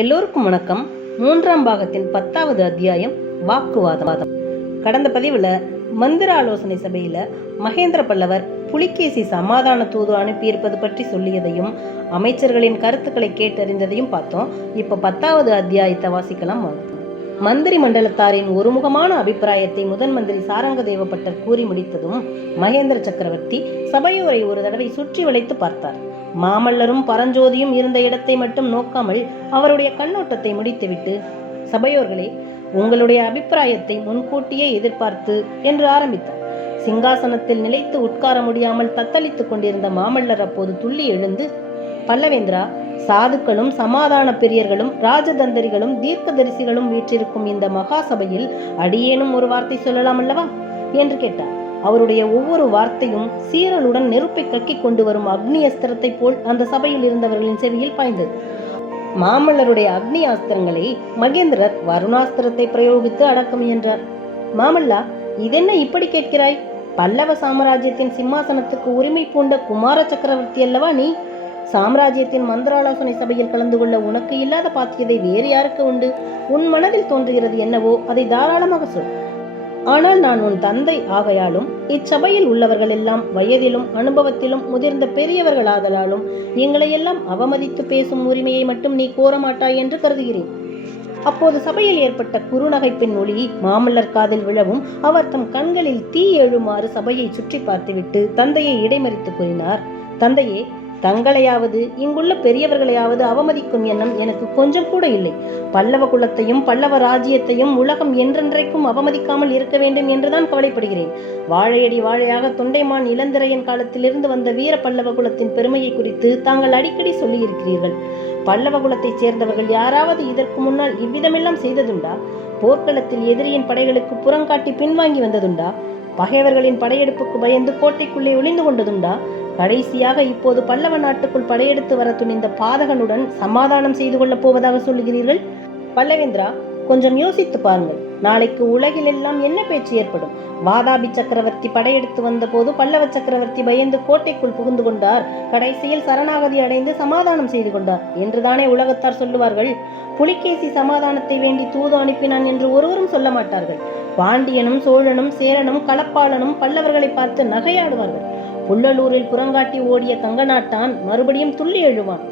எல்லோருக்கும் வணக்கம். மூன்றாம் பாகத்தின் பத்தாவது அத்தியாயம் வாக்குவாதம். கடந்த பதிவில் மந்திர ஆலோசனை சபையில் மகேந்திர பல்லவர் புலிகேசி சமாதான தூது அனுப்பியிருப்பது பற்றி சொல்லியதையும் அமைச்சர்களின் கருத்துக்களை கேட்டறிந்ததையும் பார்த்தோம். இப்போ பத்தாவது அத்தியாயத்தை வாசிக்கலாம் மந்திரி மண்டலத்தாரின் ஒருமுகமான அபிப்பிராயத்தை முதன் மந்திரி சாரங்கதேவ பட்டர் கூறி முடித்ததும் மகேந்திர சக்கரவர்த்தி சபையோரை ஒரு தடவை சுற்றி வளைத்து பார்த்தார். மாமல்லரும் பரஞ்சோதியும் இருந்த இடத்தை மட்டும் நோக்காமல் அவருடைய கண்ணோட்டத்தை முடித்துவிட்டு சபையோர்களே உங்களுடைய அபிப்பிராயத்தை முன்கூட்டியே எதிர்பார்த்து என்று ஆரம்பித்தார். சிங்காசனத்தில் நிலைத்து உட்கார முடியாமல் தத்தளித்துக் கொண்டிருந்த மாமல்லர் அப்போது துள்ளி எழுந்து பல்லவேந்திரா சாதுக்களும் சமாதான பிரியர்களும் ராஜதந்திரிகளும் தீர்க்கதரிசிகளும் வீற்றிருக்கும் இந்த மகா சபையில் அடியேனும் ஒரு வார்த்தை சொல்லலாம் அல்லவா என்று கேட்டார். அவருடைய ஒவ்வொரு வார்த்தையும் சீரலுடன் நெருப்பை கக்கிக் கொண்டு வரும் அக்னி அஸ்திரத்தை போல் அந்த சபையில் இருந்தவர்களின் செவியில் பாய்ந்தது. மாமல்லருடைய அக்னி அஸ்திரங்களை மகேந்திரர் வருணாஸ்திரத்தை பிரயோகித்து அடக்க முயன்றார். மாமல்லா இதென்ன இப்படி கேட்கிறாய்? பல்லவ சாம்ராஜ்யத்தின் சிம்மாசனத்துக்கு உரிமை பூண்ட குமார சக்கரவர்த்தி அல்லவா நீ? சாம்ராஜ்யத்தின் மந்திராலோசனை சபையில் கலந்து கொள்ள உனக்கு இல்லாத பாத்தியதை வேறு யாருக்கு உண்டு? உன் மனதில் தோன்றுகிறது என்னவோ அதை தாராளமாக சொல். ஆனால் நான் உன் தந்தை ஆகையாலும் இச்சபையில் உள்ளவர்கள் எல்லாம் வயதிலும் அனுபவத்திலும் முதிர்ந்த பெரியவர்களாதலாலும் எங்களையெல்லாம் அவமதித்து பேசும் உரிமையை மட்டும் நீ கோரமாட்டாய் என்று கருதுகிறேன். அப்போது சபையில் ஏற்பட்ட குறுநகைப்பின் ஒளி மாமல்லர் காதில் விழவும் அவர் தம் கண்களில் தீ எழுமாறு சபையை சுற்றி பார்த்துவிட்டு தந்தையை இடைமறித்து கூறினார் தந்தையே தங்களையாவது இங்குள்ள பெரியவர்களையாவது அவமதிக்கும் எண்ணம் எனக்கு கொஞ்சம் கூட இல்லை. பல்லவ குலத்தையும் பல்லவ ராஜ்யத்தையும் உலகம் என்றென்றைக்கும் அவமதிக்காமல் இருக்க வேண்டும் என்றுதான் கவலைப்படுகிறேன். வாழையடி வாழையாக தொண்டைமான் இளந்திரையன் காலத்திலிருந்து வந்த வீர பல்லவ குலத்தின் பெருமையை குறித்து தாங்கள் அடிக்கடி சொல்லியிருக்கிறீர்கள். பல்லவ குலத்தைச் சேர்ந்தவர்கள் யாராவது இதற்கு முன்னால் இவ்விதமெல்லாம் செய்ததுண்டா? போர்க்களத்தில் எதிரியின் படைகளுக்கு புறங்காட்டி பின்வாங்கி வந்ததுண்டா? பகைவர்களின் படையெடுப்புக்கு பயந்து கோட்டைக்குள்ளே ஒளிந்து கொண்டதுண்டா? கடைசியாக இப்போது பல்லவ நாட்டுக்குள் படையெடுத்து வர துணிந்த பாதகனுடன் சமாதானம் செய்து கொள்ளப் போவதாக சொல்லுகிறீர்கள்? பல்லவேந்திரா கொஞ்சம் யோசித்து பாருங்கள். நாளைக்கு உலகில் எல்லாம் என்ன பேச்சு ஏற்படும்? வாதாபி சக்கரவர்த்தி படையெடுத்து வந்தபோது பல்லவ சக்கரவர்த்தி பயந்து கோட்டைக்குள் புகுந்து கொண்டார். கடைசியில் சரணாகதி அடைந்து சமாதானம் செய்து கொண்டார். என்றுதானே உலகத்தார் சொல்லுவார்கள்? புலிகேசி சமாதானத்தை வேண்டி தூது அனுப்பினான் என்று ஒருவரும் சொல்ல மாட்டார்கள். பாண்டியனும் சோழனும் சேரனும் களப்பாளனும் பல்லவர்களை பார்த்து நகையாடுவார்கள். புள்ளலூரில் புறங்காட்டி ஓடிய கங்கநாட்டான் மறுபடியும் துள்ளி எழுவான்.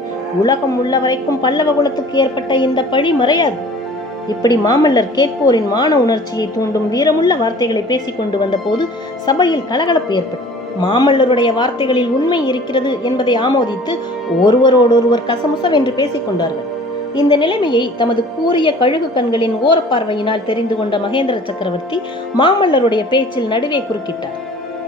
உலகம் உள்ள வரைக்கும் பல்லவ குலத்துக்கு ஏற்பட்ட இந்த பழி மறையாது. இப்படி மாமல்லர் கேட்போரின் மான உணர்ச்சியை தூண்டும் வீரமுள்ள வார்த்தைகளை பேசிக் கொண்டு வந்தபோது சபையில் கலகலப்பு ஏற்பட்டது. மாமல்லருடைய வார்த்தைகளில் உண்மை இருக்கிறது என்பதை ஆமோதித்து ஒருவரோடொருவர் கசமுசவென்று என்று பேசிக்கொண்டார்கள் இந்த நிலைமையை தமது கூறிய கழுகு கண்களின் ஓரப்பார்வையினால் தெரிந்து கொண்ட மகேந்திர சக்கரவர்த்தி மாமல்லருடைய பேச்சில் நடுவே குறுக்கிட்டார்.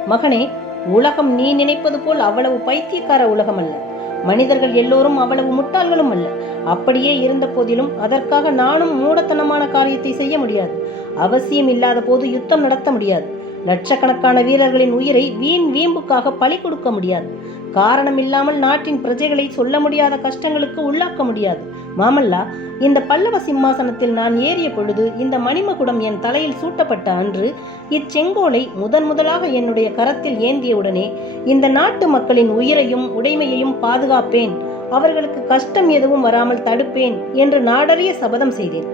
மகனே உலகம் நீ நினைப்பது போல் அவ்வளவு பைத்தியக்கார உலகம் அல்ல. மனிதர்கள் எல்லோரும் அவ்வளவு முட்டாள்களும் அல்ல. அப்படியே இருந்த போதிலும் அதற்காக நானும் மூடத்தனமான காரியத்தை செய்ய முடியாது. அவசியம் இல்லாத போது யுத்தம் நடத்த முடியாது. லட்சக்கணக்கான வீரர்களின் உயிரை வீண் வீம்புக்காக பலி கொடுக்க முடியாது. காரணம் இல்லாமல் நாட்டின் பிரஜைகளை சொல்ல முடியாத கஷ்டங்களுக்கு உள்ளாக்க முடியாது. மாமல்லா இந்த பல்லவ சிம்மாசனத்தில் நான் ஏறிய பொழுது இந்த மணிமகுடம் என் தலையில் சூட்டப்பட்ட அன்று இச்செங்கோலை முதன் முதலாக என்னுடைய கரத்தில் ஏந்தியவுடனே இந்த நாட்டு மக்களின் உயிரையும் உடைமையையும் பாதுகாப்பேன். அவர்களுக்கு கஷ்டம் எதுவும் வராமல் தடுப்பேன் என்று நாடறிய சபதம் செய்தேன்.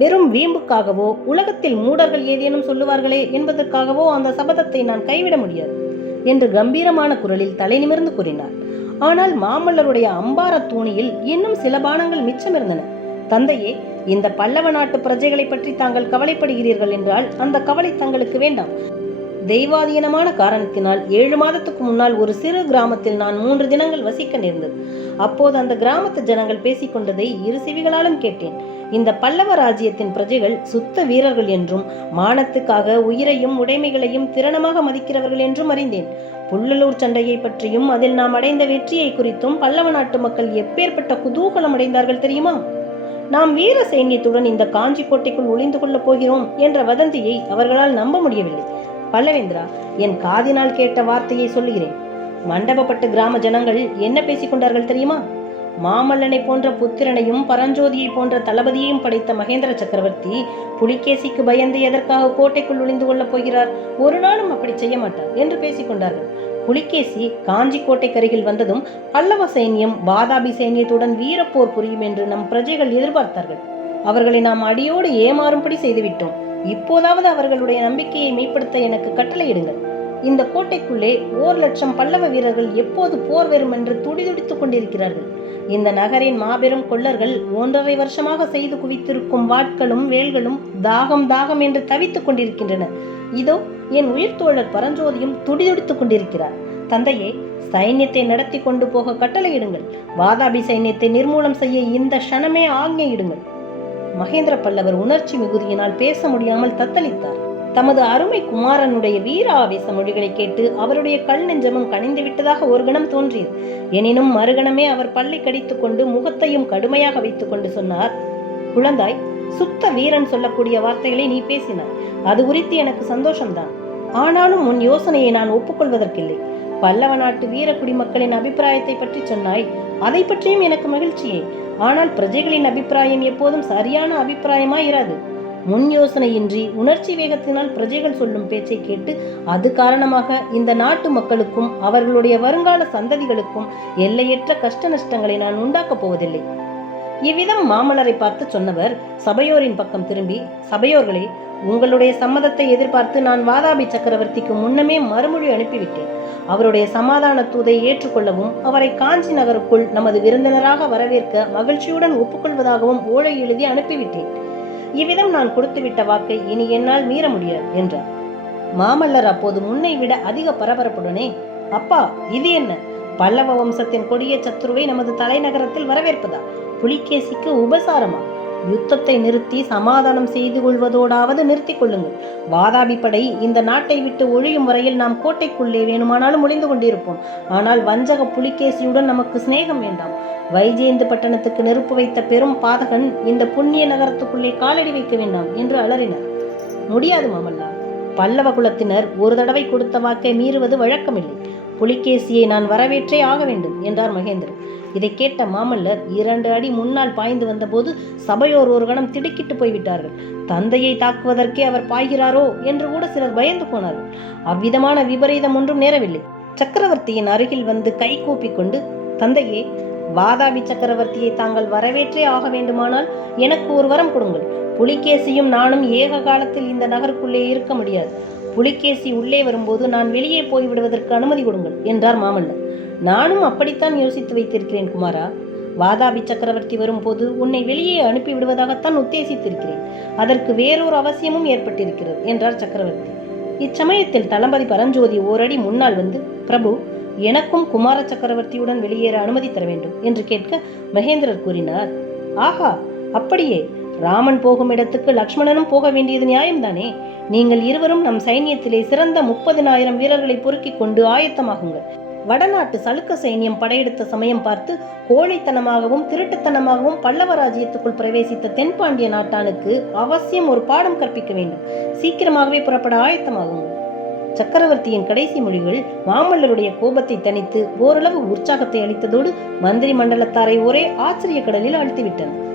வெறும் வீம்புக்காகவோ உலகத்தில் மூடர்கள் ஏதேனும் சொல்லுவார்களே என்பதற்காகவோ அந்த சபதத்தை நான் கைவிட முடியாது என்று கம்பீரமான குரலில் தலை நிமிர்ந்து கூறினார். ஆனால் மாமல்லருடைய அம்பார தூணியில் இன்னும் சில பானங்கள் மிச்சமிருந்தன. தந்தையே இந்த பல்லவ நாட்டு பிரஜைகளை பற்றி தாங்கள் கவலைப்படுகிறீர்கள் என்றால் அந்த கவலை தங்களுக்கு வேண்டாம். தெய்வாதீனமான காரணத்தினால் ஏழு மாதத்துக்கு முன்னால் ஒரு சிறு கிராமத்தில் நான் மூன்று தினங்கள் வசிக்க நேர்ந்தது. அப்போது அந்த கிராமத்து ஜனங்கள் பேசிக்கொண்டதை இரு செவிகளாலும் கேட்டேன். இந்த பல்லவ ராஜ்யத்தின் பிரஜைகள் சுத்த வீரர்கள் என்றும் மானத்துக்காக உயிரையும் உடைமைகளையும் திறனமாக மதிக்கிறவர்கள் என்றும் அறிந்தேன். புள்ளலூர் சண்டையை பற்றியும் அதில் நாம் அடைந்த வெற்றியை குறித்தும் பல்லவ நாட்டு மக்கள் எப்பேற்பட்ட குதூகலம் அடைந்தார்கள் தெரியுமா? நாம் வீர சைன்யத்துடன் இந்த காஞ்சி கோட்டைக்குள் ஒளிந்து கொள்ளப் போகிறோம் என்ற வதந்தியை அவர்களால் நம்ப முடியவில்லை. பல்லவேந்திரா என் காதினால் கேட்ட வார்த்தையை சொல்லுகிறேன். மண்டபப்பட்டு கிராம ஜனங்கள் என்ன பேசிக்கொண்டார்கள் தெரியுமா? மாமல்லனை போன்ற புத்திரனையும் பரஞ்சோதியை போன்ற தளபதியையும் படைத்த மகேந்திர சக்கரவர்த்தி புலிகேசிக்கு பயந்து எதற்காக கோட்டைக்குள் ஒளிந்து கொள்ளப் போகிறார்? ஒரு நாளும் அப்படி செய்ய மாட்டார் என்று பேசிக்கொண்டார்கள் புலிகேசி காஞ்சி கோட்டைக்கருகில் வந்ததும் பல்லவ சைன்யம் வாதாபி சைன்யத்துடன் வீரப்போர் புரியும் என்று நம் பிரஜைகள் எதிர்பார்த்தார்கள். அவர்களை நாம் அடியோடு ஏமாறும்படி செய்துவிட்டோம். இப்போதாவது அவர்களுடைய நம்பிக்கையை மேம்படுத்த எனக்கு கட்டளையிடுங்கள். இந்த கோட்டைக்குள்ளே ஓர் லட்சம் பல்லவ வீரர்கள் எப்போது போர் வரும் என்று துடிதுடித்துக் கொண்டிருக்கிறார்கள். இந்த நகரின் மாபெரும் கொள்ளர்கள் ஒன்றரை வருஷமாக செய்து குவித்திருக்கும் வாட்களும் வேல்களும் தாகம் தாகம் என்று தவித்துக் கொண்டிருக்கின்றன. இதோ என் உயிர் தோழர் பரஞ்சோதியும் துடிதுடித்துக் கொண்டிருக்கிறார். தந்தையே சைன்யத்தை நடத்தி கொண்டு போக கட்டளையிடுங்கள். வாதாபி சைன்யத்தை நிர்மூலம் செய்ய இந்த க்ஷணமே ஆజ్ఞையிடுங்கள் மகேந்திர பல்லவர் உணர்ச்சி மிகுதியினால் பேச முடியாமல் தத்தளித்தார். தமது அருமை குமாரனுடைய வீர ஆவேச மொழிகளை கேட்டு அவருடைய கல் நெஞ்சமும் கனிந்து விட்டதாக ஒரு கணம் தோன்றியது. எனினும் மறுகணமே அவர் பல்லை கடித்துக் கொண்டு முகத்தையும் கடுமையாக வைத்துக் கொண்டு சொன்னார் குழந்தாய் சுத்த வீரன் சொல்லக்கூடிய வார்த்தைகளை நீ பேசினாய். அது குறித்து எனக்கு சந்தோஷம்தான். ஆனாலும் உன் யோசனையை நான் ஒப்புக்கொள்வதற்கில்லை. பல்லவ நாட்டு வீர குடிமக்களின் அபிப்பிராயத்தை பற்றி சொன்னாய். அதை பற்றியும் எனக்கு மகிழ்ச்சியே. ஆனால் பிரஜைகளின் அபிப்பிராயம் எப்போதும் சரியான அபிப்பிராயமாயிராது. முன் யோசனையின்றி உணர்ச்சி வேகத்தினால் பிரஜைகள் சொல்லும் பேச்சை கேட்டு அது காரணமாக இந்த நாட்டு மக்களுக்கும் அவர்களுடைய வருங்கால சந்ததிகளுக்கும் எல்லையற்ற கஷ்ட நஷ்டங்களை நான் உண்டாக்கப் போவதில்லை. இவ்விதம் மாமல்லரை பார்த்து சொன்னவர் சபையோரின் பக்கம் திரும்பி சபையோர்களே உங்களுடைய சம்மதத்தை எதிர்பார்த்து நான் வாதாபி சக்கரவர்த்திக்கு முன்னமே மறுமொழி அனுப்பிவிட்டேன். அவருடைய சமாதான தூதை ஏற்றுக்கொள்ளவும் அவரை காஞ்சி நகருக்குள் நமது விருந்தினராக வரவேற்க மகிழ்ச்சியுடன் ஒப்புக்கொள்வதாகவும் ஓலை எழுதி அனுப்பிவிட்டேன். இவ்விதம் நான் கொடுத்துவிட்ட வாக்கை இனி என்னால் மீற முடியாது என்றார். மாமல்லர் அப்போது முன்னை விட அதிக பரபரப்புடனே அப்பா இது என்ன? பல்லவ வம்சத்தின் கொடிய சத்துருவை நமது தலைநகரத்தில் வரவேற்பதா? புலிகேசிக்கு உபசாரமா? யுத்தத்தை நிறுத்தி சமாதானம் செய்து கொள்வதோடாவது நிறுத்திக் கொள்ளுங்கள். வாதாபி படை இந்த நாட்டை விட்டு ஒழியும் வரையில் நாம் கோட்டைக்குள்ளே வேணுமானாலும் ஒளிந்து கொண்டிருப்போம். ஆனால் வஞ்சக புலிகேசியுடன் நமக்கு சிநேகம் வேண்டாம். வைஜெயந்தி பட்டணத்துக்கு நெருப்பு வைத்த பெரும் பாதகன் இந்த புண்ணிய நகரத்துக்குள்ளே காலடி வைக்க வேண்டாம் என்று அலறினார். முடியாது மாமல்லா. பல்லவ குலத்தினர் ஒரு தடவை கொடுத்த வாக்கை மீறுவது வழக்கமில்லை. புலிகேசியை நான் வரவேற்றே ஆக வேண்டும் என்றார் மகேந்திரன். இதை கேட்ட மாமல்லர் இரண்டு அடி முன்னால் பாய்ந்து வந்தபோது சபையோர் ஒரு கணம் திடுக்கிட்டு போய்விட்டார்கள். தந்தையை தாக்குவதற்கே அவர் பாய்கிறாரோ என்று கூட சிலர் பயந்து போனார்கள். அவ்விதமான விபரீதம் ஒன்றும் நேரவில்லை. சக்கரவர்த்தியின் அருகில் வந்து கை கூப்பிக் கொண்டு தந்தையே வாதாபி சக்கரவர்த்தியை தாங்கள் வரவேற்றே ஆக வேண்டுமானால் எனக்கு ஒரு வரம் கொடுங்கள். புலிகேசியும் நானும் ஏக காலத்தில் இந்த நகருக்குள்ளே இருக்க முடியாது. புலிகேசி உள்ளே வரும்போது நான் வெளியே போய் விடுவதற்கு அனுமதி கொடுங்கள் என்றார் மாமல்லர். நானும் அப்படித்தான் யோசித்து வைத்திருக்கிறேன் குமாரா. வாதாபி சக்கரவர்த்தி வரும்போது உன்னை வெளியே அனுப்பி விடுவதாகத்தான் உத்தேசித்திருக்கிறேன். அதற்கு வேறொரு அவசியமும் ஏற்பட்டிருக்கிறது என்றார் சக்கரவர்த்தி. இச்சமயத்தில் தளபதி பரஞ்சோதி ஓரடி முன்னால் வந்து பிரபு எனக்கும் குமார சக்கரவர்த்தியுடன் வெளியேற அனுமதி தர வேண்டும் என்று கேட்க மகேந்திரர் கூறினார். ஆஹா அப்படியே. ராமன் போகும் இடத்துக்கு லக்ஷ்மணனும் போக வேண்டியது நியாயம்தானே? நீங்கள் இருவரும் நம் சைனியத்திலே சிறந்த முப்பதினாயிரம் வீரர்களை பொறுக்கிக் கொண்டு ஆயத்தமாகுங்கள். வடநாட்டு சலுக்க சைன்யம் படையெடுத்த சமயம் பார்த்து கோழைத்தனமாகவும் திருட்டுத்தனமாகவும் பல்லவ ராஜ்யத்துக்குள் பிரவேசித்த தென்பாண்டிய நாட்டானுக்கு அவசியம் ஒரு பாடம் கற்பிக்க வேண்டும். சீக்கிரமாகவே புறப்பட ஆயத்தமாகுங்கள். சக்கரவர்த்தியின் கடைசி மொழிகள் மாமல்லருடைய கோபத்தை தணித்து ஓரளவு உற்சாகத்தை அளித்ததோடு மந்திரி மண்டலத்தாரை ஒரே ஆச்சரிய கடலில் அழுத்திவிட்டன.